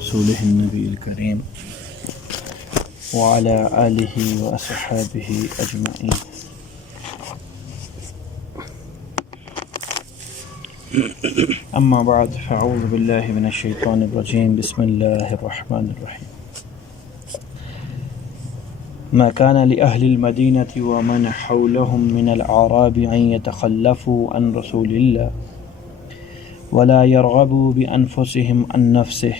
رسوله النبي الكريم وعلى آله وأصحابه أجمعين. أما بعد فأعوذ بالله من الشيطان الرجيم. بسم الله الرحمن الرحيم. ما كان لأهل المدينة ومن حولهم من الأعراب أن يتخلفوا عن رسول الله ولا يرغبوا بأنفسهم عن نفسه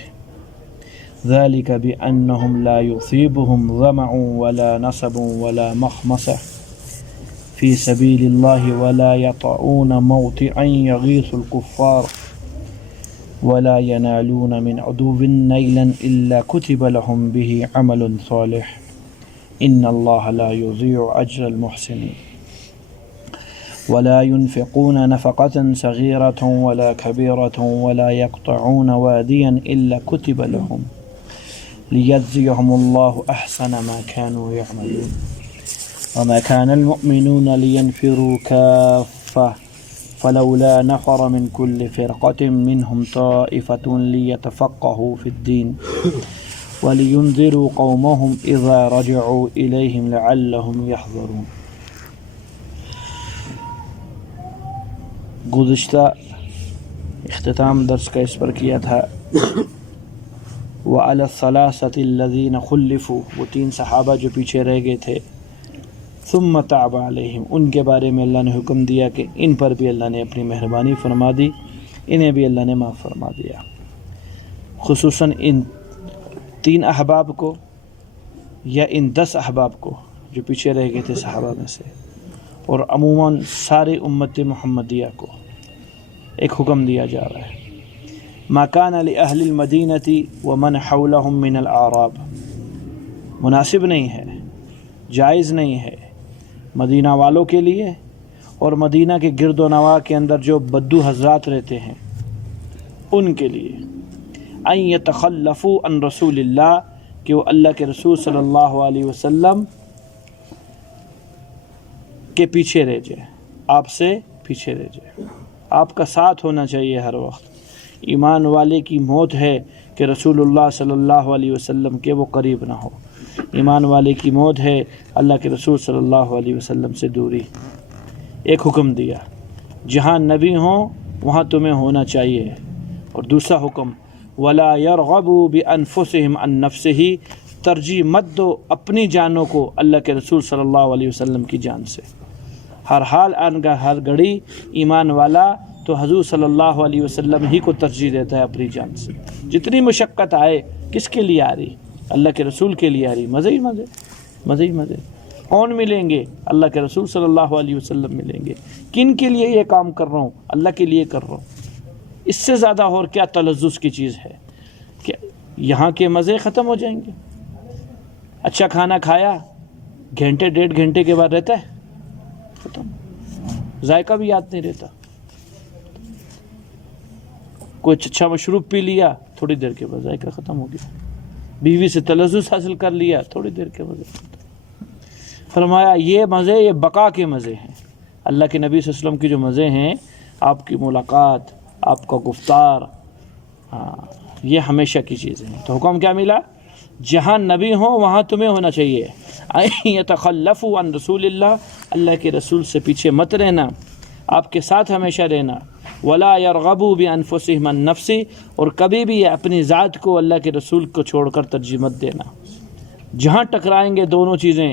ذلك بأنهم لا يصيبهم ظمأ ولا نصب ولا مخمصة في سبيل الله ولا يطعون موطئا يغيظ الكفار ولا ينالون من عدو نيلا إلا كتب لهم به عمل صالح إن الله لا يضيع أجر المحسنين ولا ينفقون نفقة صغيرة ولا كبيرة ولا يقطعون واديا إلا كتب لهم ليجزيهم الله أحسن ما كانوا يعملون وما كان المؤمنون لينفروا كافة فلولا نفر من كل فرقة منهم طائفة ليتفقهوا في الدين ولينذروا قومهم إذا رجعوا إليهم لعلهم يحذرون. گزشتہ اختتام درس کا اس پر کیا تھا وَعَلَى الثَّلَاثَةِ الَّذِينَ خُلِّفُوا، وہ 3 صحابہ جو پیچھے رہ گئے تھے، ثُمَّ تَابَ عَلَيْهِمْ، ان کے بارے میں اللہ نے حکم دیا کہ ان پر بھی اللہ نے اپنی مہربانی فرما دی، انہیں بھی اللہ نے معاف فرما دیا. خصوصاً ان 3 احباب کو یا ان 10 احباب کو جو پیچھے رہ گئے تھے صحابہ میں سے، اور عموماً ساری امت محمدیہ کو ایک حکم دیا جا رہا ہے. ما کان لأہل المدینة ومن حولهم من الاعراب، مناسب نہیں ہے، جائز نہیں ہے مدینہ والوں کے لیے اور مدینہ کے گرد و نواح کے اندر جو بدو حضرات رہتے ہیں ان کے لیے ان یتخلفوا عن رسول اللہ، کہ وہ اللہ کے رسول صلی اللہ علیہ وسلم کے پیچھے رہ جائے، آپ سے پیچھے رہ جائے. آپ کا ساتھ ہونا چاہیے ہر وقت. ایمان والے کی موت ہے کہ رسول اللہ صلی اللہ علیہ وسلم کے وہ قریب نہ ہو. ایمان والے کی موت ہے اللہ کے رسول صلی اللہ علیہ وسلم سے دوری. ایک حکم دیا، جہاں نبی ہوں وہاں تمہیں ہونا چاہیے. اور دوسرا حکم وَلَا يَرْغَبُوا بِأَنفُسِهِمْ عَن نَفْسِهِ، ترجیح مت دو اپنی جانوں کو اللہ کے رسول صلی اللہ علیہ وسلم کی جان سے. ہر حال ہر گھڑی ایمان والا تو حضور صلی اللہ علیہ وسلم ہی کو ترجیح دیتا ہے اپنی جان سے. جتنی مشقت آئے کس کے لیے آ رہی؟ اللہ کے رسول کے لیے آ رہی. مزے ہی مزے، مزے ہی مزے. کون ملیں گے؟ اللہ کے رسول صلی اللہ علیہ وسلم ملیں گے. کن کے لیے یہ کام کر رہا ہوں؟ اللہ کے لیے کر رہا ہوں. اس سے زیادہ اور کیا تلذذ کی چیز ہے کہ یہاں کے مزے ختم ہو جائیں گے. اچھا کھانا کھایا، گھنٹے 1.5 گھنٹے کے بعد رہتا ہے ختم، ذائقہ بھی یاد نہیں رہتا. کوئی اچھا مشروب پی لیا، تھوڑی دیر کے بعد ذائقہ ختم ہو گیا. بیوی سے تلذذ حاصل کر لیا، تھوڑی دیر کے بعد. فرمایا یہ مزے، یہ بقا کے مزے ہیں. اللہ کے نبی صلی اللہ علیہ وسلم کی جو مزے ہیں، آپ کی ملاقات، آپ کا گفتار، یہ ہمیشہ کی چیزیں ہیں. تو حکم کیا ملا؟ جہاں نبی ہوں وہاں تمہیں ہونا چاہیے. یتخلفوا عن رسول اللہ، اللہ کے رسول سے پیچھے مت رہنا، آپ کے ساتھ ہمیشہ رہنا. ولا يرغبوا بانفسهم عن نفسه، اور کبھی بھی اپنی ذات کو اللہ کے رسول کو چھوڑ کر ترجیح مت دینا. جہاں ٹکرائیں گے دونوں چیزیں،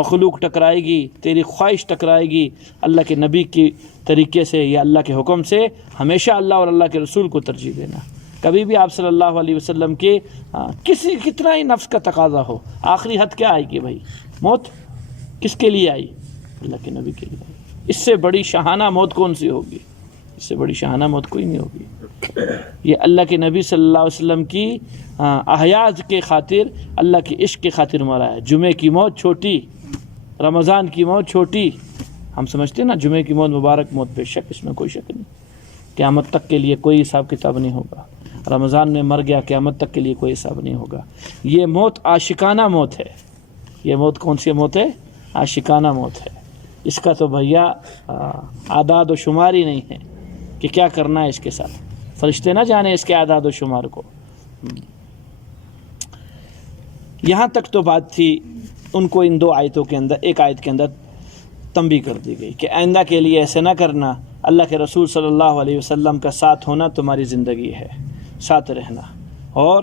مخلوق ٹکرائے گی، تیری خواہش ٹکرائے گی اللہ کے نبی کی طریقے سے یا اللہ کے حکم سے، ہمیشہ اللہ اور اللہ کے رسول کو ترجیح دینا. کبھی بھی آپ صلی اللہ علیہ وسلم کے کتنا ہی نفس کا تقاضا ہو، آخری حد کیا آئے گی بھائی؟ موت. کس کے لیے آئی؟ اللہ کے نبی کے لیے. اس سے بڑی شاہانہ موت کون سی ہوگی؟ اس سے بڑی شاہانہ موت کوئی نہیں ہوگی. یہ اللہ کے نبی صلی اللہ علیہ وسلم کی احیاء کے خاطر، اللہ کے عشق کے خاطر مرا ہے. جمعے کی موت چھوٹی، رمضان کی موت چھوٹی. ہم سمجھتے ہیں نا جمعے کی موت مبارک موت، بے شک اس میں کوئی شک نہیں. قیامت تک کے لیے کوئی حساب کتاب نہیں ہوگا. رمضان میں مر گیا، قیامت تک کے لیے کوئی حساب نہیں ہوگا. یہ موت عاشقانہ موت ہے. یہ موت کون سی موت ہے؟ عاشقانہ موت ہے. اس کا تو بھیا اعداد و شمار ہی نہیں ہے کہ کیا کرنا ہے اس کے ساتھ. فرشتے نہ جانے اس کے اعداد و شمار کو. یہاں تک تو بات تھی، ان کو ان 2 آیتوں کے اندر، ایک آیت کے اندر تنبیہ کر دی گئی کہ آئندہ کے لیے ایسے نہ کرنا، اللہ کے رسول صلی اللہ علیہ وسلم کا ساتھ ہونا تمہاری زندگی ہے، ساتھ رہنا، اور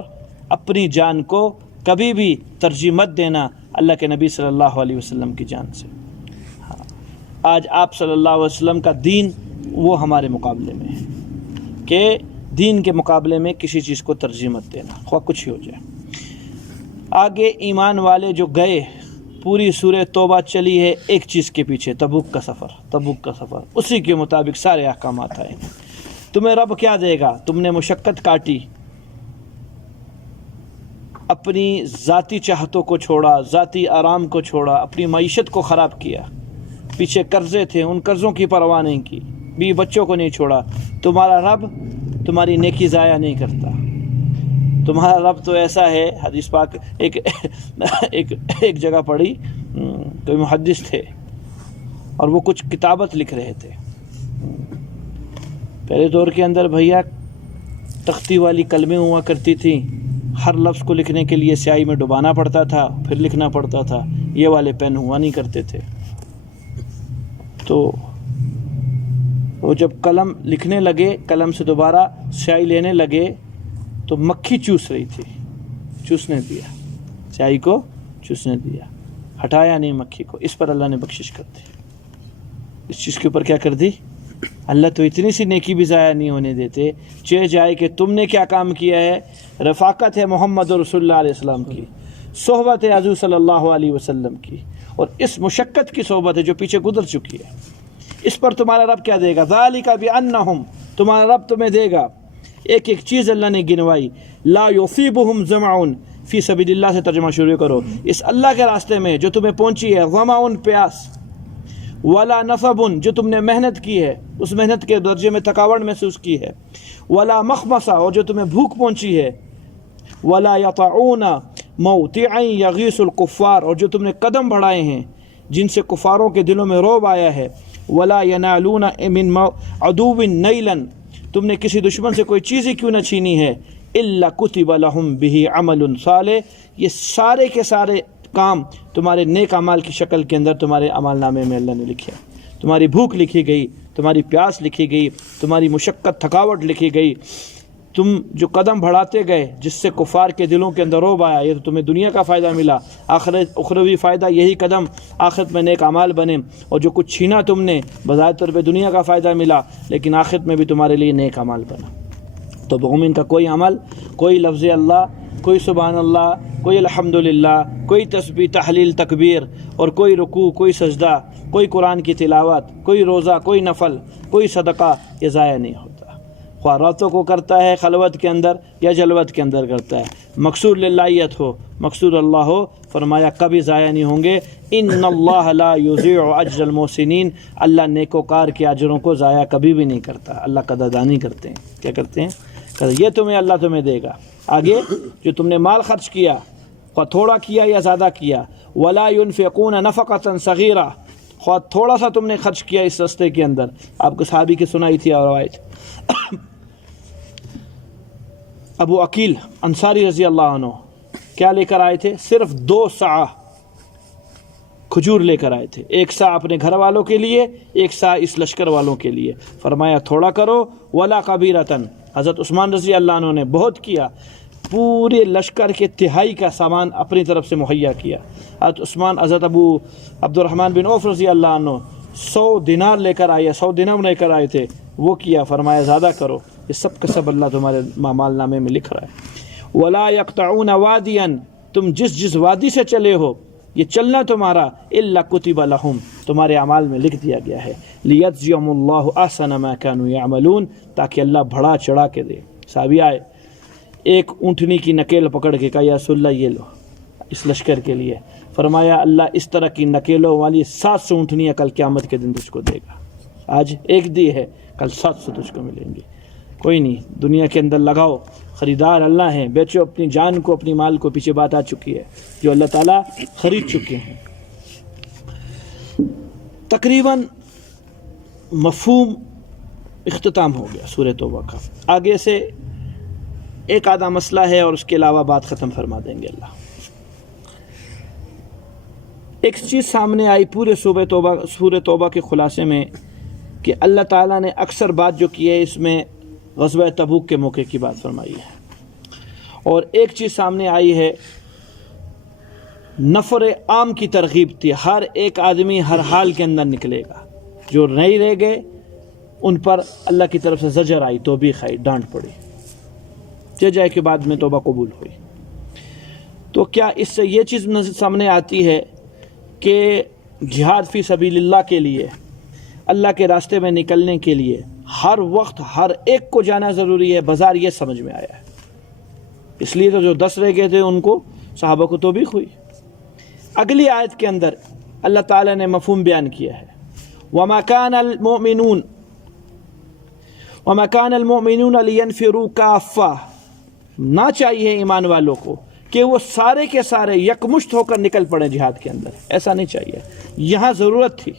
اپنی جان کو کبھی بھی ترجیح مت دینا اللہ کے نبی صلی اللہ علیہ وسلم کی جان سے۔ آج آپ صلی اللہ علیہ وسلم کا دین وہ ہمارے مقابلے میں ہے کہ دین کے مقابلے میں کسی چیز کو ترجیح مت دینا، خواہ کچھ ہی ہو جائے۔ آگے ایمان والے جو گئے، پوری سورہ توبہ چلی ہے ایک چیز کے پیچھے، تبوک کا سفر، اسی کے مطابق سارے احکامات آئے۔ تمہیں رب کیا دے گا؟ تم نے مشقت کاٹی، اپنی ذاتی چاہتوں کو چھوڑا، ذاتی آرام کو چھوڑا، اپنی معیشت کو خراب کیا، پیچھے قرضے تھے، ان قرضوں کی پرواہ نہیں کی، بیوی بچوں کو نہیں چھوڑا، تمہارا رب تمہاری نیکی ضائع نہیں کرتا۔ تمہارا رب تو ایسا ہے، حدیث پاک ایک جگہ پڑھی، کوئی محدث تھے اور وہ کچھ کتابت لکھ رہے تھے۔ پہلے دور کے اندر بھیا تختی والی قلمیں ہوا کرتی تھیں، ہر لفظ کو لکھنے کے لیے سیاہی میں ڈبانا پڑتا تھا، پھر لکھنا پڑتا تھا، یہ والے پین ہوا نہیں کرتے تھے۔ تو وہ جب قلم لکھنے لگے، قلم سے دوبارہ سیاہی لینے لگے تو مکھی چوس رہی تھی، چوسنے دیا، سیاہی کو چوسنے دیا، ہٹایا نہیں مکھی کو۔ اس پر اللہ نے بخشش کر دی، اس چیز کے اوپر کیا کر دی؟ اللہ تو اتنی سی نیکی بھی ضائع نہیں ہونے دیتے، چہ جائے کہ تم نے کیا کام کیا ہے۔ رفاقت ہے محمد رسول اللہ علیہ السلام کی، صحبت ہے حضور صلی اللہ علیہ وسلم کی، اور اس مشقت کی صحبت ہے جو پیچھے گزر چکی ہے۔ اس پر تمہارا رب کیا دے گا؟ ذالک بانہم، تمہارا رب تمہیں دے گا ایک ایک چیز اللہ نے گنوائی۔ لا یصیبہم ظمأ فی سبیل اللہ سے ترجمہ شروع کرو، اس اللہ کے راستے میں جو تمہیں پہنچی ہے، ظمأ پیاس، ولا نصب جو تم نے محنت کی ہے، اس محنت کے درجے میں تھکاوٹ محسوس کی ہے، ولا مخمصہ اور جو تمہیں بھوک پہنچی ہے، ولا یطعون موطئا یغیث الکفار اور جو تم نے قدم بڑھائے ہیں جن سے کفاروں کے دلوں میں رعب آیا ہے، ولا ینالون من عدو نیلا تم نے کسی دشمن سے کوئی چیز ہی کیوں نہ چھینی ہے، الا کتب لہم بہ عمل صالح، یہ سارے کے سارے کام تمہارے نیک اعمال کی شکل کے اندر تمہارے عمل نامے میں اللہ نے لکھا۔ تمہاری بھوک لکھی گئی، تمہاری پیاس لکھی گئی، تمہاری مشقت تھکاوٹ لکھی گئی، تم جو قدم بڑھاتے گئے جس سے کفار کے دلوں کے اندر رعب آیا، یہ تو تمہیں دنیا کا فائدہ ملا، اخروی فائدہ یہی قدم آخرت میں نیک اعمال بنے، اور جو کچھ چھینا تم نے بظاہر طور پہ دنیا کا فائدہ ملا لیکن آخرت میں بھی تمہارے لیے نیک اعمال بنا۔ تو مومن کا کوئی عمل، کوئی لفظ اللہ، کوئی سبحان اللہ، کوئی الحمدللہ، کوئی تسبیح تحلیل تکبیر، اور کوئی رکوع، کوئی سجدہ، کوئی قرآن کی تلاوت، کوئی روزہ، کوئی نفل، کوئی صدقہ، یہ ضائع نہیں ہوتا، خواہ راتوں کو کرتا ہے خلوت کے اندر یا جلوت کے اندر کرتا ہے، مقصود للہیت ہو، مقصود اللہ ہو، فرمایا کبھی ضائع نہیں ہوں گے۔ ان اللہ لا یضیع اجر المحسنین، اللہ نیکوکار کے اجروں کو ضائع کبھی بھی نہیں کرتا، اللہ قدردانی کرتے ہیں۔ کیا کرتے ہیں؟ یہ تمہیں اللہ تمہیں دے گا۔ آگے جو تم نے مال خرچ کیا، خواہ تھوڑا کیا یا زیادہ کیا، ولا ينفقون نفقة صغیرہ، خواہ تھوڑا سا تم نے خرچ کیا اس راستے کے اندر، آپ کو صحابی کی سنائی تھی روایت، ابو عقیل انصاری رضی اللہ عنہ کیا لے کر آئے تھے؟ صرف 2 سا کھجور لے کر آئے تھے، 1 سا اپنے گھر والوں کے لیے، 1 سا اس لشکر والوں کے لیے۔ فرمایا تھوڑا کرو، ولا کبیرتن، حضرت عثمان رضی اللہ عنہ نے بہت کیا، پورے لشکر کے تہائی کا سامان اپنی طرف سے مہیا کیا۔ حضرت عثمان، حضرت ابو عبد الرحمن بن عوف رضی اللہ عنہ 100 دینار لے کر آئے، 100 درہم لے کر آئے تھے، وہ کیا۔ فرمایا زیادہ کرو، یہ سب کا سب اللہ تمہارے مال نامے میں لکھ رہا ہے۔ ولا یقطعون وادیا، تم جس وادی سے چلے ہو، یہ چلنا تمہارا، الا کتب لہم، تمہارے اعمال میں لکھ دیا گیا ہے، لیجزیہم اللہ احسن ما کانوا یعملون، تاکہ اللہ بڑھا چڑھا کے دے۔ صحابی آئے، ایک اونٹنی کی نکیل پکڑ کے کہا یا رسول اللہ یہ لو اس لشکر کے لیے۔ فرمایا اللہ اس طرح کی نکیلوں والی 700 اونٹنیاں کل قیامت کے دن تجھ کو دے گا، آج ایک دی ہے، کل 700 تجھ کو ملیں گے۔ کوئی نہیں، دنیا کے اندر لگاؤ، خریدار اللہ ہیں، بیچو اپنی جان کو، اپنی مال کو، پیچھے بات آ چکی ہے جو اللہ تعالیٰ خرید چکے ہیں۔ تقریباً مفہوم اختتام ہو گیا سورہ توبہ کا، آگے سے ایک آدھا مسئلہ ہے اور اس کے علاوہ بات ختم فرما دیں گے اللہ۔ ایک چیز سامنے آئی پورے سورہ توبہ کے خلاصے میں کہ اللہ تعالیٰ نے اکثر بات جو کی ہے اس میں غزوہ تبوک کے موقع کی بات فرمائی ہے، اور ایک چیز سامنے آئی ہے نفر عام کی ترغیب تھی، ہر ایک آدمی ہر حال کے اندر نکلے گا، جو نہیں رہ گئے ان پر اللہ کی طرف سے زجر آئی، توبیخ آئی، ڈانٹ پڑی، جائے کے بعد میں توبہ قبول ہوئی۔ تو کیا اس سے یہ چیز سامنے آتی ہے کہ جہاد فی سبیل اللہ کے لیے، اللہ کے راستے میں نکلنے کے لیے ہر وقت ہر ایک کو جانا ضروری ہے؟ بظاہر یہ سمجھ میں آیا ہے، اس لیے تو جو 10 رہ گئے تھے ان کو صحابہ کو توبیخ ہوئی۔ اگلی آیت کے اندر اللہ تعالیٰ نے مفہوم بیان کیا ہے، وَمَا كَانَ الْمُؤْمِنُونَ لِيَنْفِرُوا كَافَّةً، نہ چاہیے ایمان والوں کو کہ وہ سارے کے سارے یکمشت ہو کر نکل پڑے جہاد کے اندر، ایسا نہیں چاہیے۔ یہاں ضرورت تھی،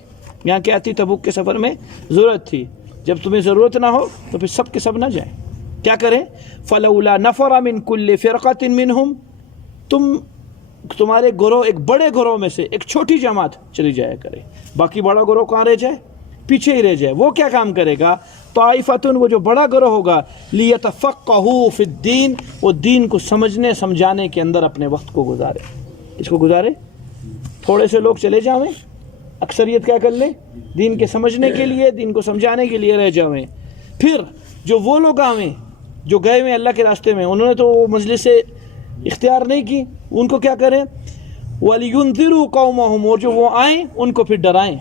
یہاں کیا تھی؟ تبوک کے سفر میں ضرورت تھی۔ جب تمہیں ضرورت نہ ہو تو پھر سب کے سب نہ جائیں، کیا کریں؟ فَلَوْلَا نَفَرَ مِن كُلِّ فِرْقَةٍ مِّنْهُمْ، تمہارے گروہ ایک بڑے گروہ میں سے ایک چھوٹی جماعت چلی جایا کرے، باقی بڑا گروہ کہاں رہ جائے؟ پیچھے ہی رہ جائے۔ وہ کیا کام کرے گا؟ طائفتن، وہ جو بڑا گروہ ہوگا، لیتفقہوا فی الدین، وہ دین کو سمجھنے سمجھانے کے اندر اپنے وقت کو گزارے۔ کس کو گزارے؟ تھوڑے سے لوگ چلے جاویں، اکثریت کیا کر لیں؟ دین کے سمجھنے کے لیے، دین کو سمجھانے کے لیے رہ جاویں۔ پھر جو وہ لوگ آویں جو گئے ہوئے اللہ کے راستے میں، انہوں نے تو وہ مجلس اختیار نہیں کی، ان کو کیا کریں؟ وَلِيُنذِرُوا قَوْمَهُمْ، اور جو وہ آئیں ان کو پھر ڈرائیں،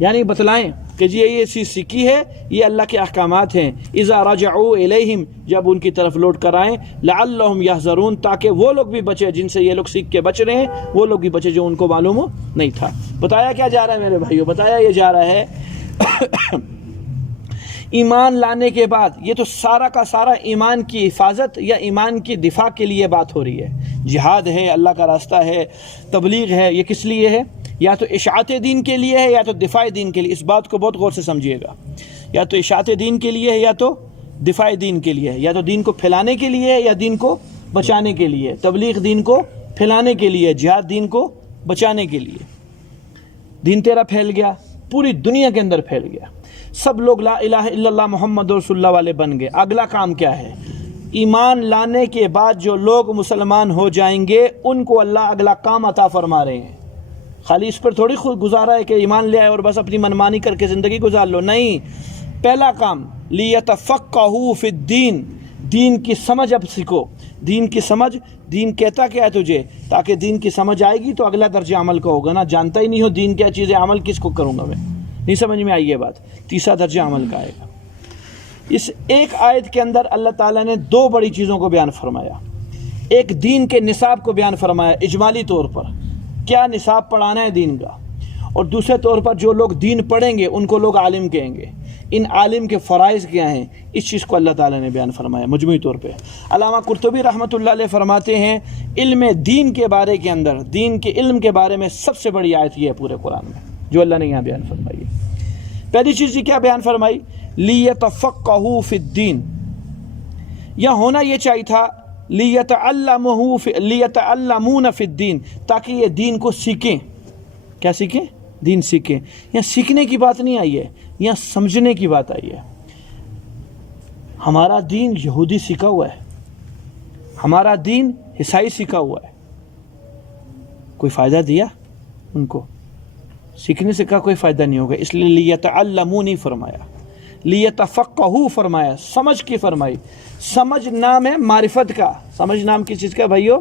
یعنی بتلائیں کہ جی یہ چیز سیکھی ہے، یہ اللہ کے احکامات ہیں۔ اذا رجعوا الیہم، جب ان کی طرف لوٹ کر آئیں، لعلہم یحذرون، تاکہ وہ لوگ بھی بچے جن سے یہ لوگ سیکھ کے بچ رہے ہیں، وہ لوگ بھی بچے جو ان کو معلوم نہیں تھا۔ بتایا کیا جا رہا ہے میرے بھائیوں؟ بتایا یہ جا رہا ہے ایمان لانے کے بعد، یہ تو سارا کا سارا ایمان کی حفاظت یا ایمان کی دفاع کے لیے بات ہو رہی ہے۔ جہاد ہے، اللہ کا راستہ ہے، تبلیغ ہے، یہ کس لیے ہے؟ یا تو اشاعت دین کے لیے ہے یا تو دفاع دین کے لیے۔ اس بات کو بہت غور سے سمجھیے گا، یا تو اشاعت دین کے لیے ہے یا تو دفاع دین کے لیے ہے، یا تو دین کو پھیلانے کے لیے ہے یا دین کو بچانے کے لیے۔ تبلیغ دین کو پھیلانے کے لیے، جہاد دین کو بچانے کے لیے۔ دین تیرا پھیل گیا، پوری دنیا کے اندر پھیل گیا، سب لوگ لا الہ الا اللہ محمد رسول اللہ والے بن گئے۔ اگلا کام کیا ہے؟ ایمان لانے کے بعد جو لوگ مسلمان ہو جائیں گے ان کو اللہ اگلا کام عطا فرما رہے ہیں۔ خالی اس پر تھوڑی خود گزارا ہے کہ ایمان لے آئے اور بس اپنی منمانی کر کے زندگی گزار لو، نہیں۔ پہلا کام لیتفقہوا فی الدین، دین کی سمجھ اب سیکھو، دین کی سمجھ۔ دین کہتا کیا ہے تجھے؟ تاکہ دین کی سمجھ آئے گی تو اگلا درجہ عمل کا ہوگا نا۔ جانتا ہی نہیں ہو دین کیا چیز ہے، عمل کس کو کروں گا میں؟ نہیں سمجھ میں آئی یہ بات؟ تیسرا درجہ عمل کا آئے گا۔ اس ایک آیت کے اندر اللہ تعالیٰ نے 2 بڑی چیزوں کو بیان فرمایا۔ ایک دین کے نصاب کو بیان فرمایا اجمالی طور پر، کیا نصاب پڑھانا ہے دین کا، اور دوسرے طور پر جو لوگ دین پڑھیں گے ان کو لوگ عالم کہیں گے۔ ان عالم کے فرائض کیا ہیں، اس چیز کو اللہ تعالیٰ نے بیان فرمایا مجموعی طور پہ۔ علامہ قرطبی رحمۃ اللہ علیہ فرماتے ہیں علم دین کے بارے کے اندر، دین کے علم کے بارے میں سب سے بڑی آیت یہ ہے پورے قرآن میں جو اللہ نے یہاں بیان فرمائی ہے۔ پہلی چیز یہ کیا بیان فرمائی؟ لیتفقہوا فی الدین۔ یہاں ہونا یہ چاہیے تھا لیتعلمون فی الدین، تاکہ یہ دین کو سیکھیں۔ کیا سیکھیں؟ دین سیکھیں۔ یہاں سیکھنے کی بات نہیں آئی ہے، یہاں سمجھنے کی بات آئی ہے۔ ہمارا دین یہودی سیکھا ہوا ہے، ہمارا دین عیسائی سیکھا ہوا ہے، کوئی فائدہ دیا ان کو؟ سیکھنے سے کا کوئی فائدہ نہیں ہوگا، اس لیے لیتعلموا نہیں فرمایا، لیتفقہوا فرمایا، سمجھ کی فرمائی۔ سمجھ نام ہے معرفت کا۔ سمجھ نام کس چیز کا بھائیو؟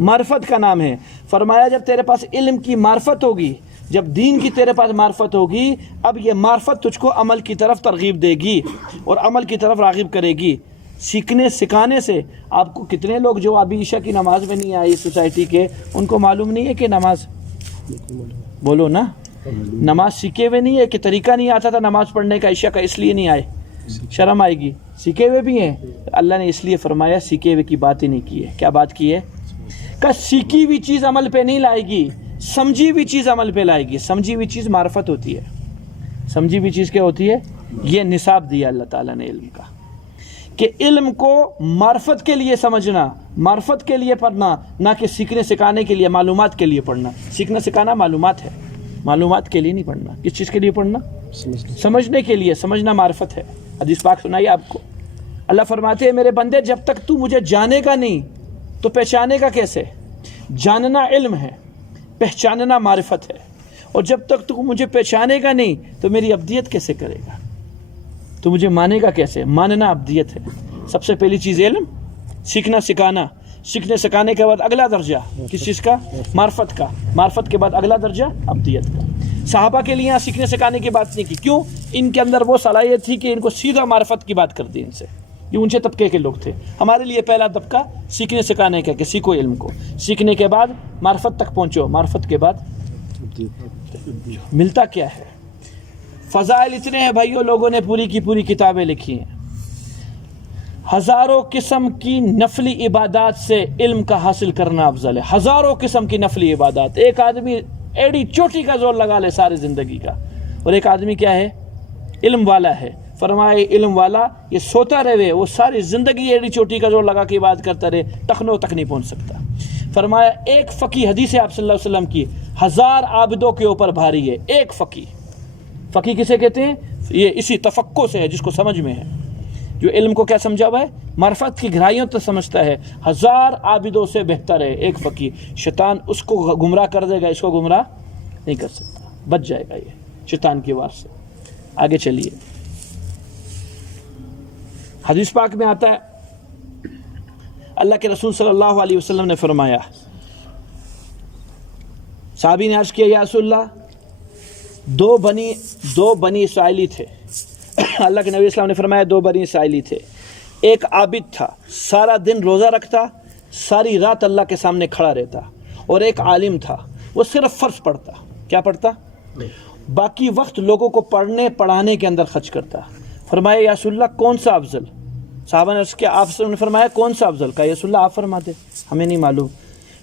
معرفت کا نام ہے۔ فرمایا جب تیرے پاس علم کی معرفت ہوگی، جب دین کی تیرے پاس معرفت ہوگی، اب یہ معرفت تجھ کو عمل کی طرف ترغیب دے گی اور عمل کی طرف راغب کرے گی۔ سیکھنے سکھانے سے آپ کو کتنے لوگ جو ابھی عشاء کی نماز میں نہیں آئی سوسائٹی کے، ان کو معلوم نہیں ہے کہ نماز، بولو نا، نماز سیکھے ہوئے نہیں ہے کہ طریقہ نہیں آتا تھا نماز پڑھنے کا عشاء کا، اس لیے نہیں آئے، شرم آئے گی۔ سیکھے ہوئے بھی ہیں، اللہ نے اس لیے فرمایا سیکھے ہوئے کی بات ہی نہیں کی ہے۔ کیا بات کی ہے؟ کہ سیکھی ہوئی چیز عمل پہ نہیں لائے گی، سمجھی ہوئی چیز عمل پہ لائے گی۔ سمجھی ہوئی چیز معرفت ہوتی ہے، سمجھی ہوئی چیز کیا ہوتی ہے؟ یہ نصاب دیا اللہ تعالیٰ نے علم کا کہ علم کو معرفت کے لیے سمجھنا، معرفت کے لیے پڑھنا، نہ کہ سیکھنے سکھانے کے لیے، معلومات کے لیے پڑھنا۔ سیکھنا سکھانا معلومات ہے، معلومات کے لیے نہیں پڑھنا۔ کس چیز کے لیے پڑھنا؟ سمجھنے کے لیے۔ سمجھنا معرفت ہے۔ حدیث پاک سنائیے آپ کو، اللہ فرماتے ہیں میرے بندے جب تک تو مجھے جانے گا نہیں تو پہچانے گا کیسے؟ جاننا علم ہے، پہچاننا معرفت ہے، اور جب تک تو مجھے پہچانے گا نہیں تو میری عبدیت کیسے کرے گا؟ تو مجھے مانے گا کیسے؟ ماننا عبدیت ہے۔ سب سے پہلی چیز علم، سیکھنا سکھانا، سیکھنے سکھانے کے بعد اگلا درجہ کس چیز کا؟ معرفت کا۔ معرفت کے بعد اگلا درجہ عبدیت کا۔ صحابہ کے لیے سیکھنے سکھانے کی بات نہیں کی، کیوں؟ ان کے اندر وہ صلاحیت تھی کہ ان کو سیدھا معرفت کی بات کر دی ان سے، یہ اونچے طبقے کے لوگ تھے۔ ہمارے لیے پہلا طبقہ سیکھنے سکھانے کا کہ سیکھو علم کو، سیکھنے کے بعد معرفت تک پہنچو، معرفت کے بعد ملتا کیا ہے؟ فضائل اتنے ہیں بھائیو، لوگوں نے پوری کی پوری کتابیں لکھی ہیں۔ ہزاروں قسم کی نفلی عبادات سے علم کا حاصل کرنا افضل ہے۔ ہزاروں قسم کی نفلی عبادات۔ ایک آدمی ایڑی چوٹی کا زور لگا لے ساری زندگی کا، اور ایک آدمی کیا ہے؟ علم والا ہے۔ فرمائے علم والا یہ سوتا رہے، وہ ساری زندگی ایڑی چوٹی کا زور لگا کے بات کرتا رہے، ٹخنوں تک نہیں پہنچ سکتا۔ فرمایا ایک فقی، حدیث ہے آپ صلی اللہ علیہ وسلم کی، 1000 عابدوں کے اوپر بھاری ہے۔ ایک فقی، فقی کسے کہتے ہیں؟ یہ اسی تفقہ سے ہے جس کو سمجھ میں ہے، جو علم کو کیا سمجھا ہوا ہے؟ معرفت کی گہرائیوں تو سمجھتا ہے۔ 1000 عابدوں سے بہتر ہے ایک فقی۔ شیطان اس کو گمراہ کر دے گا، اس کو گمراہ نہیں کر سکتا، بچ جائے گا یہ شیطان کی وار سے۔ آگے چلیے، حدیث پاک میں آتا ہے اللہ کے رسول صلی اللہ علیہ وسلم نے فرمایا، صحابی نے عرض کیا یا رسول اللہ، دو بنی اسرائیلی تھے۔ اللہ کے نبی اسلام نے فرمایا 2 بنی اسرائیلی تھے، ایک عابد تھا، سارا دن روزہ رکھتا، ساری رات اللہ کے سامنے کھڑا رہتا، اور ایک عالم تھا، وہ صرف فرض پڑھتا۔ کیا پڑھتا؟ باقی وقت لوگوں کو پڑھنے پڑھانے کے اندر خرچ کرتا۔ فرمایا یا رسول اللہ کون سا افضل؟ صحابہ نے عرض کیا، آپ نے فرمایا کون سا افضل؟ کہا یا رسول اللہ آپ فرما دیں، ہمیں نہیں معلوم۔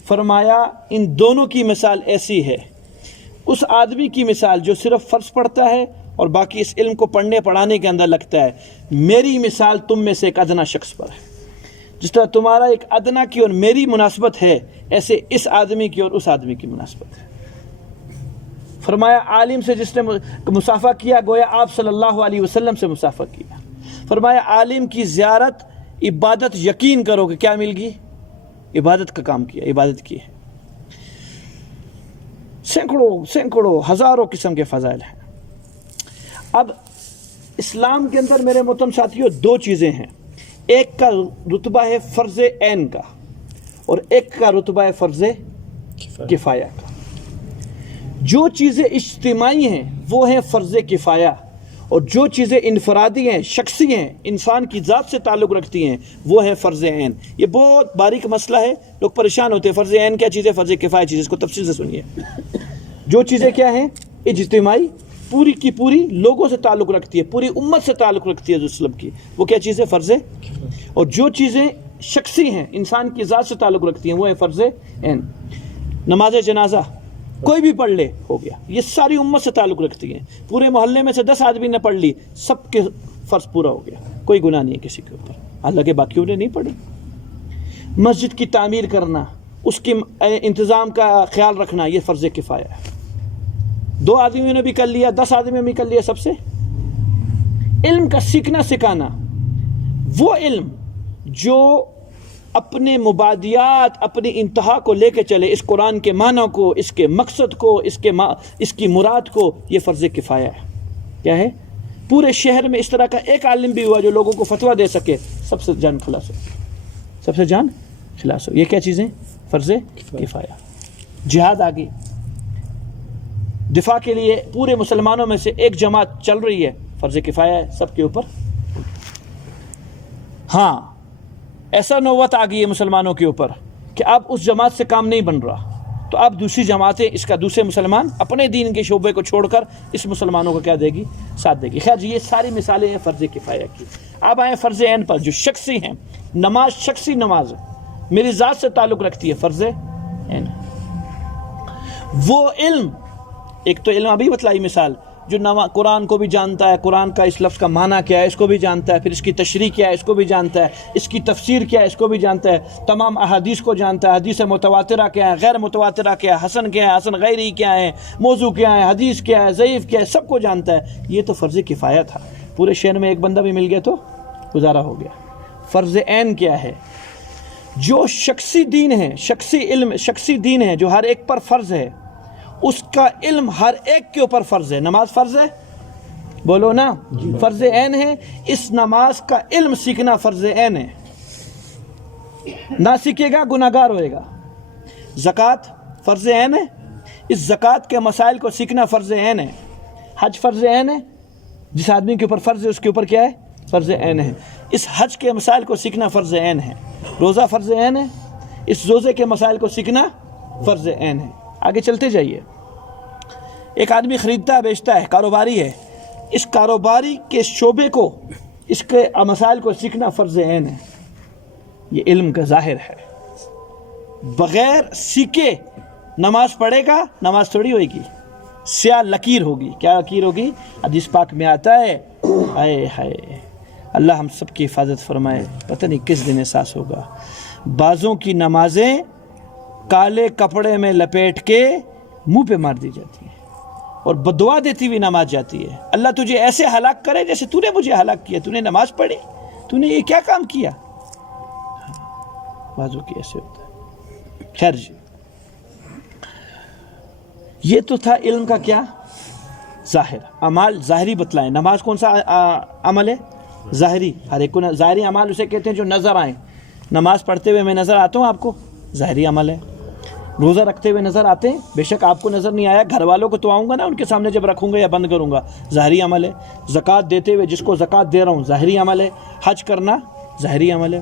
فرمایا ان دونوں کی مثال ایسی ہے، اس آدمی کی مثال جو صرف فرض پڑھتا ہے اور باقی اس علم کو پڑھنے پڑھانے کے اندر لگتا ہے، میری مثال تم میں سے ایک ادنا شخص پر ہے۔ جس طرح تمہارا ایک ادنا کی اور میری مناسبت ہے، ایسے اس آدمی کی اور اس آدمی کی مناسبت ہے۔ فرمایا عالم سے جس نے مصافحہ کیا گویا آپ صلی اللہ علیہ وسلم سے مصافحہ کیا۔ فرمایا عالم کی زیارت عبادت، یقین کرو کہ کیا مل گئی؟ عبادت کا کام کیا، عبادت کی ہے۔ سینکڑوں ہزاروں قسم کے فضائل ہیں۔ اب اسلام کے اندر میرے محترم ساتھیوں 2 چیزیں ہیں، ایک کا رتبہ ہے فرض عین کا، اور ایک کا رتبہ ہے فرض کفایہ کا۔ جو چیزیں اجتماعی ہیں وہ ہیں فرض کفایہ، اور جو چیزیں انفرادی ہیں، شخصی ہیں، انسان کی ذات سے تعلق رکھتی ہیں، وہ ہے فرض عین۔ یہ بہت باریک مسئلہ ہے، لوگ پریشان ہوتے ہیں فرض عین کیا چیز ہے، فرض کفایہ چیز ہے، اس کو تفصیل سے سنیے۔ جو چیزیں کیا ہیں؟ اجتماعی، پوری کی پوری لوگوں سے تعلق رکھتی ہے، پوری امت سے تعلق رکھتی ہے رسول کی، وہ کیا چیز ہے؟ فرض۔ اور جو چیزیں شخصی ہیں، انسان کی ذات سے تعلق رکھتی ہیں، وہ ہے فرض عین۔ نماز جنازہ کوئی بھی پڑھ لے ہو گیا، یہ ساری امت سے تعلق رکھتی ہیں، پورے محلے میں سے 10 آدمی نے پڑھ لی، سب کے فرض پورا ہو گیا، کوئی گناہ نہیں ہے کسی کے اوپر، حالانکہ باقیوں نے نہیں پڑھی۔ مسجد کی تعمیر کرنا، اس کے انتظام کا خیال رکھنا، یہ فرض کفایہ ہے۔ 2 آدمیوں نے بھی کر لیا، 10 آدمیوں نے بھی کر لیا، سب سے۔ علم کا سیکھنا سکھانا، وہ علم جو اپنے مبادیات، اپنی انتہا کو لے کے چلے، اس قرآن کے معنی کو، اس کے مقصد کو، اس کی مراد کو، یہ فرض کفایہ ہے۔ کیا ہے؟ پورے شہر میں اس طرح کا ایک عالم بھی ہوا جو لوگوں کو فتویٰ دے سکے، سب سے جان خلاص ہو، سب سے جان خلاص ہو۔ یہ کیا چیزیں؟ فرض کفایہ۔ جہاد آگے، دفاع کے لیے پورے مسلمانوں میں سے ایک جماعت چل رہی ہے، فرض کفایہ ہے سب کے اوپر۔ ہاں، ایسا نوبت آ گئی ہے مسلمانوں کے اوپر کہ اب اس جماعت سے کام نہیں بن رہا، تو اب دوسری جماعتیں، اس کا دوسرے مسلمان اپنے دین کے شعبے کو چھوڑ کر اس مسلمانوں کو کیا دے گی؟ ساتھ دے گی۔ خیر، یہ ساری مثالیں ہیں فرض کفایہ کی۔ اب آئیں فرض عین پر، جو شخصی ہیں۔ نماز شخصی نماز ہے، میری ذات سے تعلق رکھتی ہے، فرض عین۔ وہ علم، ایک تو علم ابھی بتلائی مثال، جو قرآن کو بھی جانتا ہے، قرآن کا اس لفظ کا معنی کیا ہے اس کو بھی جانتا ہے، پھر اس کی تشریح کیا ہے اس کو بھی جانتا ہے، اس کی تفسیر کیا ہے اس کو بھی جانتا ہے، تمام احادیث کو جانتا ہے، حدیث متواترہ کیا ہے، غیر متواترہ کیا ہے، حسن کیا ہے، حسن غیری کیا ہے، موضوع کیا ہے، حدیث کیا ہے، ضعیف کیا ہے، سب کو جانتا ہے. یہ تو فرض کفایہ تھا. پورے شہر میں ایک بندہ بھی مل گیا تو گزارا ہو گیا. فرض عین کیا ہے؟ جو شخصی دین ہے، شخصی علم، شخصی دین ہے جو ہر ایک پر فرض ہے، اس کا علم ہر ایک کے اوپر فرض ہے. نماز فرض ہے، بولو نا، فرض عین ہے. اس نماز کا علم سیکھنا فرض عین ہے. نہ سیکھے گا گناہگار ہوئے گا. زکوٰۃ فرض عین ہے، اس زکوٰۃ کے مسائل کو سیکھنا فرض عین ہے. حج فرض عین ہے، جس آدمی کے اوپر فرض ہے اس کے اوپر کیا ہے؟ فرض عین ہے. اس حج کے مسائل کو سیکھنا فرض عین ہے. روزہ فرض عین ہے، اس روزے کے مسائل کو سیکھنا فرض عین ہے. آگے چلتے جائیے. ایک آدمی خریدتا ہے، بیچتا ہے، کاروباری ہے. اس کاروباری کے شعبے کو، اس کے مسائل کو سیکھنا فرض عین ہے. یہ علم کا ظاہر ہے. بغیر سیکھے نماز پڑھے گا، نماز تھوڑی ہوئے گی، سیاہ لکیر ہوگی. کیا لکیر ہوگی؟ حدیث پاک میں آتا ہے، اے ہائے اللہ ہم سب کی حفاظت فرمائے. پتہ نہیں کس دن احساس ہوگا. بعضوں کی نمازیں کالے کپڑے میں لپیٹ کے منہ پہ مار دی جاتی ہیں اور بدعا دیتی ہوئی نماز جاتی ہے. اللہ تجھے ایسے ہلاک کرے جیسے تو نے مجھے ہلاک کیا. تو نے نماز پڑھی، تو نے یہ کیا کام کیا؟ بعضوں کی ایسے ہوتا ہے. خیر جی، یہ تو تھا علم کا کیا؟ ظاہر. اعمال ظاہری بتلائیں. نماز کون سا عمل ہے؟ ظاہری. ہر ایک کو ظاہری اعمال اسے کہتے ہیں جو نظر آئیں. نماز پڑھتے ہوئے میں نظر آتا ہوں آپ کو، ظاہری عمل ہے. روزہ رکھتے ہوئے نظر آتے ہیں، بے شک آپ کو نظر نہیں آیا، گھر والوں کو تو آؤں گا نا ان کے سامنے جب رکھوں گا یا بند کروں گا، ظاہری عمل ہے. زکوٰۃ دیتے ہوئے جس کو زکوٰۃ دے رہا ہوں، ظاہری عمل ہے. حج کرنا ظاہری عمل ہے.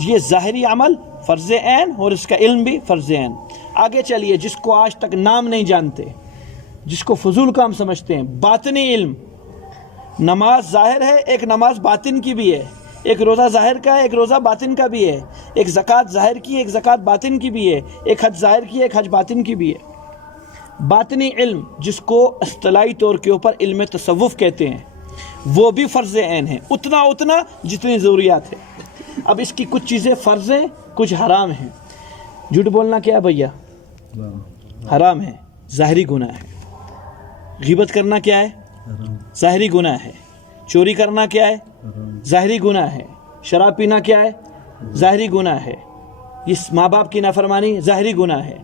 یہ ظاہری عمل فرض عین اور اس کا علم بھی فرض عین. آگے چلیے. جس کو آج تک نام نہیں جانتے، جس کو فضول کام سمجھتے ہیں، باطنی علم. نماز ظاہر ہے، ایک نماز باطن کی بھی ہے. ایک روزہ ظاہر کا ہے، ایک روزہ باطن کا بھی ہے. ایک زکوٰۃ ظاہر کی، ایک زکوٰۃ باطن کی بھی ہے. ایک حج ظاہر کی، ایک حج باطن کی بھی ہے. باطنی علم جس کو اصطلاحی طور کے اوپر علم تصوف کہتے ہیں، وہ بھی فرض عین ہے. اتنا جتنی ضروریات ہے. اب اس کی کچھ چیزیں فرض ہیں، کچھ حرام ہیں. جھوٹ بولنا کیا ہے بھیا؟ حرام ہے، ظاہری گناہ ہے. غیبت کرنا کیا ہے؟ ظاہری گناہ ہے. چوری کرنا کیا ہے؟ ظاہری گناہ ہے. شراب پینا کیا ہے؟ ظاہری گناہ ہے. اس ماں باپ کی نافرمانی ظاہری گناہ ہے.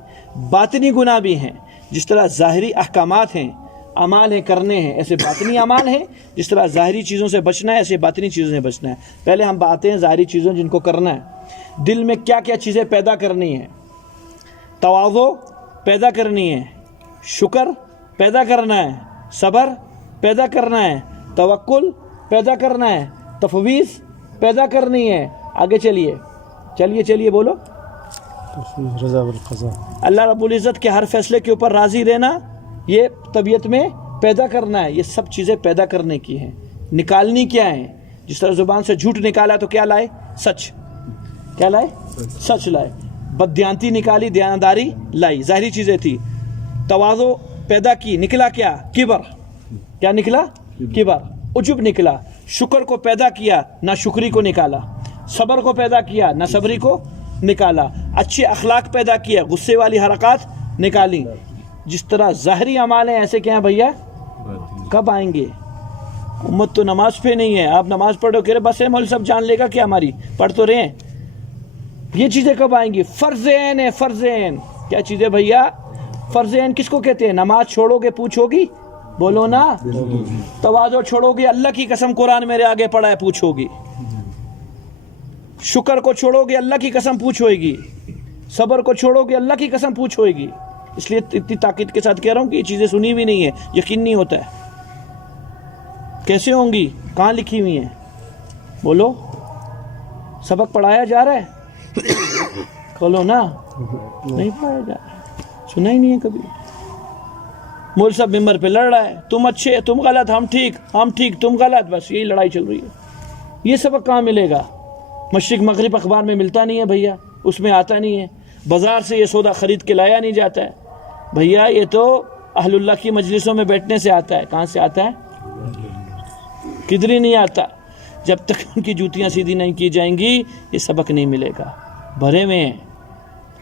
باطنی گناہ بھی ہیں. جس طرح ظاہری احکامات ہیں، اعمال ہیں، کرنے ہیں، ایسے باطنی اعمال ہیں. جس طرح ظاہری چیزوں سے بچنا ہے، ایسے باطنی چیزوں سے بچنا ہے. پہلے ہم باتیں ہیں ظاہری چیزوں جن کو کرنا ہے. دل میں کیا کیا چیزیں پیدا کرنی ہیں؟ تواضع پیدا کرنی ہے، شکر پیدا کرنا ہے، صبر پیدا کرنا ہے، توکل پیدا کرنا ہے، تفویض پیدا کرنی ہے. آگے چلیے بولو. رضا بالقضاء. اللہ رب العزت کے ہر فیصلے کے اوپر راضی رہنا، یہ طبیعت میں پیدا کرنا ہے. یہ سب چیزیں پیدا کرنے کی ہیں. نکالنی کیا ہیں؟ جس طرح زبان سے جھوٹ نکالا تو کیا لائے؟ سچ. کیا لائے؟ سچ لائے. بددیانتی نکالی، دیانتداری لائی. ظاہری چیزیں تھی. تواضع پیدا کی، نکلا کیا؟ کبر. کیا نکلا؟ کبر. عجب نکلا. شکر کو پیدا کیا، نہ شکری کو نکالا. صبر کو پیدا کیا، نہ صبری کو نکالا. اچھے اخلاق پیدا کیا، غصے والی حرکات نکالی. جس طرح ظاہری اعمال ہیں، ایسے کیا ہیں بھیا؟ کب آئیں گے؟ امت تو نماز پہ نہیں ہے. آپ نماز پڑھو کہ بس مول سب جان لے گا کہ ہماری پڑھ تو رہے ہیں. یہ چیزیں کب آئیں گی؟ فرض عین ہے. فرض عین کیا چیزیں بھیا؟ فرض عین کس کو کہتے ہیں؟ نماز چھوڑو گے پوچھو گی، بولو نا. تواضع چھوڑو گے، اللہ کی قسم قرآن میرے آگے پڑھا ہے، پوچھو گی. شکر کو چھوڑو گے، اللہ کی قسم پوچھو گی. صبر کو چھوڑو گے، اللہ کی قسم پوچھو گی. اس لیے اتنی تاکید کے ساتھ کہہ رہا ہوں کہ یہ چیزیں سنی بھی نہیں ہے، یقین نہیں ہوتا ہے. کیسے ہوں گی؟ کہاں لکھی ہوئی ہیں؟ بولو. سبق پڑھایا جا رہا ہے؟ کھولو نا. نہیں پڑھایا جا رہا ہے، سنا ہی نہیں ہے کبھی. مول صاحب ممبر پہ لڑ رہا ہے، تم اچھے، تم غلط، ہم ٹھیک، تم غلط. بس یہی لڑائی چل رہی ہے. یہ سبق کہاں ملے گا؟ مشرق مغرب اخبار میں ملتا نہیں ہے بھیا، اس میں آتا نہیں ہے. بازار سے یہ سودا خرید کے لایا نہیں جاتا ہے بھیا. یہ تو اہل اللہ کی مجلسوں میں بیٹھنے سے آتا ہے. کہاں سے آتا ہے؟ کدھر ہی نہیں آتا. جب تک ان کی جوتیاں سیدھی نہیں کی جائیں گی یہ سبق نہیں ملے گا. بھرے میں ہیں،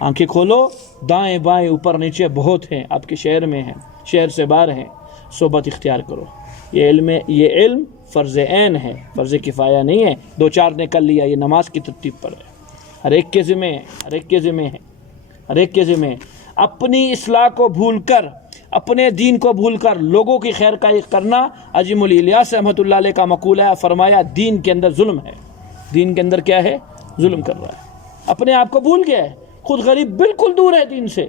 آنکھیں کھولو، دائیں بائیں اوپر نیچے بہت ہیں، آپ کے شہر میں ہیں، شہر سے باہر ہیں. صحبت اختیار کرو. یہ علم فرض عین ہے، فرض کفایہ نہیں ہے. 2-4 نے کر لیا، یہ نماز کی ترتیب پر ہے. ہر ایک کے ذمہ ہے، ہر ایک کے ذمہ ہے، ہر ایک کے ذمہ ہے. اپنی اصلاح کو بھول کر، اپنے دین کو بھول کر لوگوں کی خیر کا کرنا عظیم الیاس رحمۃ اللہ علیہ کا مقولہ ہے. فرمایا دین کے اندر ظلم ہے. دین کے اندر کیا ہے؟ ظلم کر رہا ہے. اپنے آپ کو بھول گیا ہے. خود غریب بالکل دور ہے دین سے،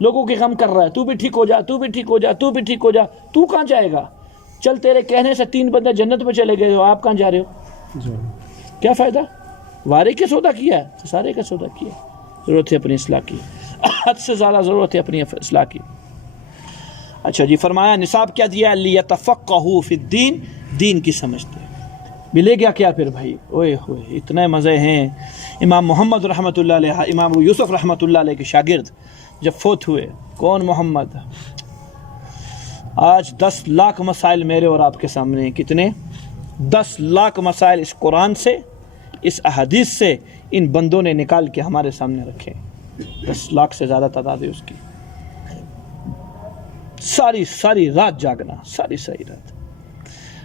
لوگوں کی غم کر رہا ہے. تو بھی ٹھیک ہو جا، تو بھی ٹھیک ہو جا، تو بھی ٹھیک ہو جا. تو کہاں جائے گا؟ چل تیرے کہنے سے 3 بندے جنت میں چلے گئے ہو، آپ کہاں جا رہے ہو؟ کیا فائدہ؟ وارے کے سودا کیا ہے، سارے کا سودا کیا. ضرورت ہے اپنی اصلاح کی، حد سے زیادہ ضرورت ہے اپنی اصلاح کی. اچھا جی، فرمایا نصاب کیا دیا؟ لیتفقہوا فی الدین، دین کی سمجھتے. ملے گیا کیا پھر بھائی؟ اوئے ہوئے اتنے مزے ہیں. امام محمد رحمۃ اللہ علیہ، امام ابو یوسف رحمۃ اللہ علیہ کے شاگرد جب فوت ہوئے، کون؟ محمد. آج 10 لاکھ مسائل میرے اور آپ کے سامنے ہیں. کتنے؟ 10 لاکھ مسائل اس قرآن سے، اس احادیث سے ان بندوں نے نکال کے ہمارے سامنے رکھے. 10 لاکھ سے زیادہ تعداد ہے اس کی. ساری رات جاگنا، ساری رات.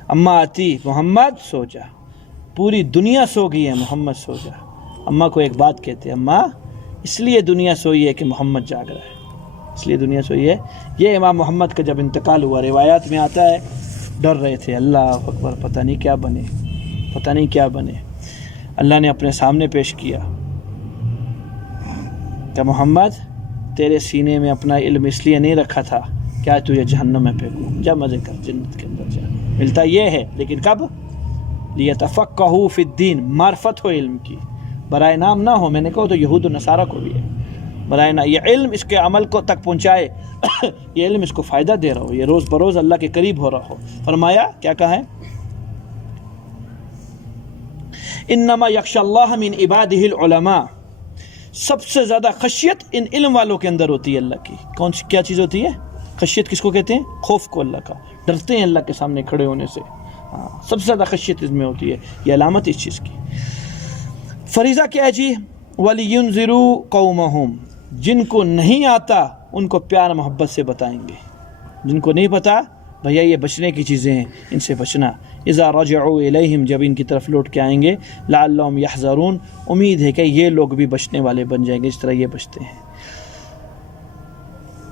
اماں آتی، محمد سو جا. پوری دنیا سو گئی ہے، محمد سو جا. اماں کو ایک بات کہتے ہیں، اماں اس لیے دنیا سوئی ہے کہ محمد جاگ رہا ہے، اس لیے دنیا سوئی ہے. یہ امام محمد کا جب انتقال ہوا، روایات میں آتا ہے ڈر رہے تھے، اللہ اکبر، پتہ نہیں کیا بنے، پتہ نہیں کیا بنے. اللہ نے اپنے سامنے پیش کیا کہ محمد تیرے سینے میں اپنا علم اس لیے نہیں رکھا تھا کیا تجھے جہنم میں پھینکوں، جا مزے کر، جنت کے اندر جا. ملتا یہ ہے، لیکن کب؟ لیتفقہوا فی الدین، معرفت ہو علم کی، برائے نام نہ ہو. میں نے کہا تو یہود و نصارہ کو بھی ہے برائے نام. یہ علم اس کے عمل کو تک پہنچائے، یہ علم اس کو فائدہ دے رہا ہو، یہ روز بروز اللہ کے قریب ہو رہا ہو. فرمایا کیا کہا ہے؟ انما یخشی اللہ من عبادہ العلماء. سب سے زیادہ خشیت ان علم والوں کے اندر ہوتی ہے اللہ کی. کون سی کیا چیز ہوتی ہے؟ خشیت کس کو کہتے ہیں؟ خوف کو اللہ کا. ڈرتے ہیں اللہ کے سامنے کھڑے ہونے سے. سب سے زیادہ خشیت اس میں ہوتی ہے. یہ علامت اس چیز کی. فریضہ کیا ہے جی؟ وَلِيُنذِرُوا قَوْمَهُمْ. جن کو نہیں آتا ان کو پیار محبت سے بتائیں گے. جن کو نہیں پتا بھیا یہ بچنے کی چیزیں ہیں، ان سے بچنا. اذا رجعوا الیہم، جب ان کی طرف لوٹ کے آئیں گے، لعلہم یحذرون، امید ہے کہ یہ لوگ بھی بچنے والے بن جائیں گے جس طرح یہ بچتے ہیں.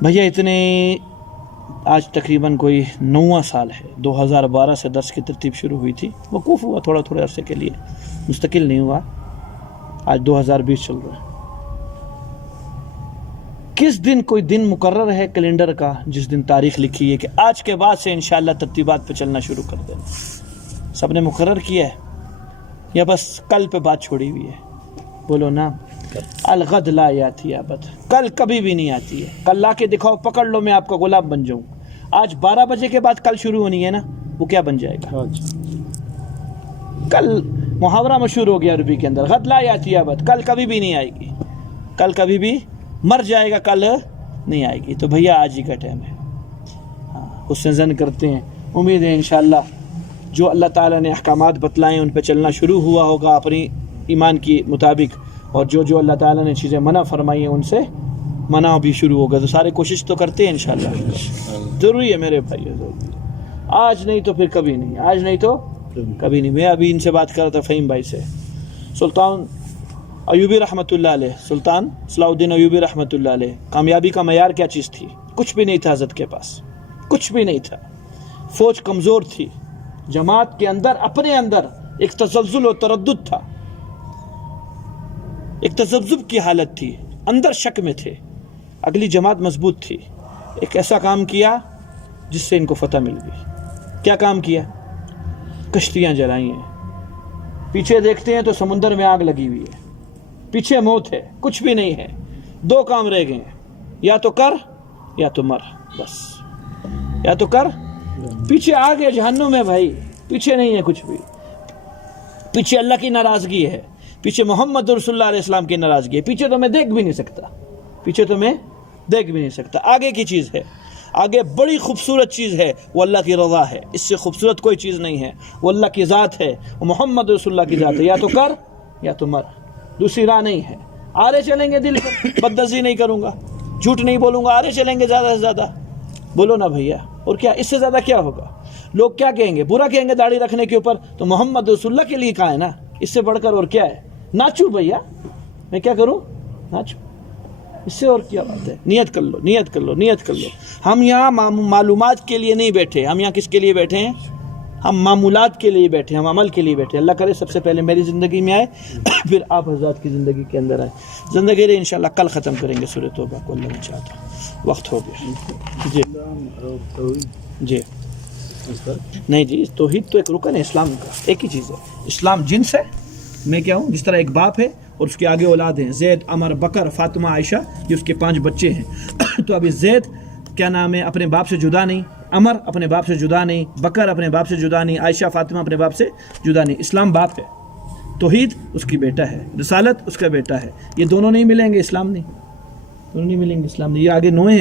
بھیا اتنے آج تقریباً کوئی 9واں سال ہے. 2012 سے درس کی ترتیب شروع ہوئی تھی، وقوف ہوا تھوڑے عرصے کے لیے، مستقل نہیں ہوا. آج 2020 چل رہا ہے. کس دن کوئی دن مقرر ہے کیلنڈر کا جس دن تاریخ لکھی ہے کہ آج کے بعد سے انشاءاللہ ترتیبات پہ چلنا شروع کر دینا؟ سب نے مقرر کیا ہے یا بس کل پہ بات چھوڑی ہوئی ہے؟ بولو نا. الغد لا یاتی ابد، کل کبھی بھی نہیں آتی ہے. کل لا کے دکھاؤ، پکڑ لو، میں آپ کا غلام بن جاؤں. آج 12 بجے کے بعد کل شروع ہونی ہے نا، وہ کیا بن جائے گا؟ کل محاورہ مشہور ہو گیا عربی کے اندر، غد لا یاتی ابد، کل کبھی بھی نہیں آئے گی. کل کبھی بھی مر جائے گا، کل نہیں آئے گی. تو بھیا آج ہی کا ٹائم ہے. حسن ظن کرتے ہیں، امید ہے انشاءاللہ جو اللہ تعالیٰ نے احکامات بتلائیں ان پہ چلنا شروع ہوا ہوگا اپنی ایمان کی مطابق، اور جو اللہ تعالیٰ نے چیزیں منع فرمائی ہیں ان سے منع بھی شروع ہوگا. تو سارے کوشش تو کرتے ہیں انشاءاللہ. ضروری ہے میرے بھائی، ضروری. آج نہیں تو پھر کبھی نہیں، آج نہیں تو کبھی نہیں. میں ابھی ان سے بات کر رہا تھا فہیم بھائی سے. سلطان ایوبی رحمۃ اللہ علیہ، سلطان صلاح الدین ایوبی رحمۃ اللہ علیہ، کامیابی کا معیار کیا چیز تھی؟ کچھ بھی نہیں تھا حضرت کے پاس، کچھ بھی نہیں تھا. فوج کمزور تھی، جماعت کے اندر اپنے اندر ایک تزلزل و تردد تھا، ایک تذبذب کی حالت تھی، اندر شک میں تھے. اگلی جماعت مضبوط تھی. ایک ایسا کام کیا جس سے ان کو فتح مل گئی. کیا کام کیا؟ کشتیاں جلائی ہیں. پیچھے دیکھتے ہیں تو سمندر میں آگ لگی ہوئی ہے، پیچھے موت ہے، کچھ بھی نہیں ہے. 2 کام رہ گئے ہیں، یا تو کر یا تو مر. بس یا تو کر. پیچھے آگ ہے جہنم میں بھائی، پیچھے نہیں ہے کچھ بھی. پیچھے اللہ کی ناراضگی ہے، پیچھے محمد رسول اللہ علیہ السلام کی ناراضگی ہے. پیچھے تو میں دیکھ بھی نہیں سکتا، پیچھے تو میں دیکھ بھی نہیں سکتا. آگے کی چیز ہے آگے بڑی خوبصورت چیز ہے وہ اللہ کی رضا ہے، اس سے خوبصورت کوئی چیز نہیں ہے، وہ اللہ کی ذات ہے، وہ محمد رسول اللہ کی ذات ہے، یا تو کر یا تو مر، دوسری راہ نہیں ہے۔ آرے چلیں گے دل پر، بدنظری نہیں کروں گا، جھوٹ نہیں بولوں گا، آرے چلیں گے زیادہ سے زیادہ، بولو نا بھیا، اور کیا اس سے زیادہ کیا ہوگا؟ لوگ کیا کہیں گے؟ برا کہیں گے داڑھی رکھنے کے اوپر، تو محمد رسول اللہ کے لیے کہا ہے نا، اس سے بڑھ کر اور کیا ہے؟ ناچوں بھیا، میں کیا کروں؟ ناچوں، اس سے اور کیا بات ہے؟ نیت کر لو، نیت کر لو، نیت کر لو۔ ہم یہاں معلومات کے لیے نہیں بیٹھے، ہم یہاں کس کے لیے بیٹھے ہیں؟ ہم معمولات کے لیے بیٹھے ہیں، ہم عمل کے لیے بیٹھے ہیں۔ اللہ کرے سب سے پہلے میری زندگی میں آئے، پھر آپ حضرات کی زندگی کے اندر آئے۔ زندگی رہے انشاءاللہ کل ختم کریں گے سورہ توبہ کو، اللہ نے چاہتا، وقت ہو گیا۔ جی جی نہیں جی، توحید تو ایک رکن ہے اسلام کا، ایک ہی چیز ہے۔ اسلام جنس ہے، میں کیا ہوں؟ جس طرح ایک باپ ہے اور اس کے آگے اولاد ہیں، زید، عمر، بکر، فاطمہ، عائشہ، یہ اس کے 5 بچے ہیں۔ تو ابھی زید کیا نام ہے اپنے باپ سے جدا نہیں، عمر اپنے باپ سے جدا نہیں، بکر اپنے باپ سے جدا نہیں، عائشہ فاطمہ اپنے باپ سے جدا نہیں۔ اسلام باپ ہے، توحید اس کی بیٹا ہے، رسالت اس کا بیٹا ہے، یہ دونوں نہیں ملیں گے اسلام نہیں، دونوں نہیں ملیں گے اسلام نہیں۔ یہ آگے 9 ہیں۔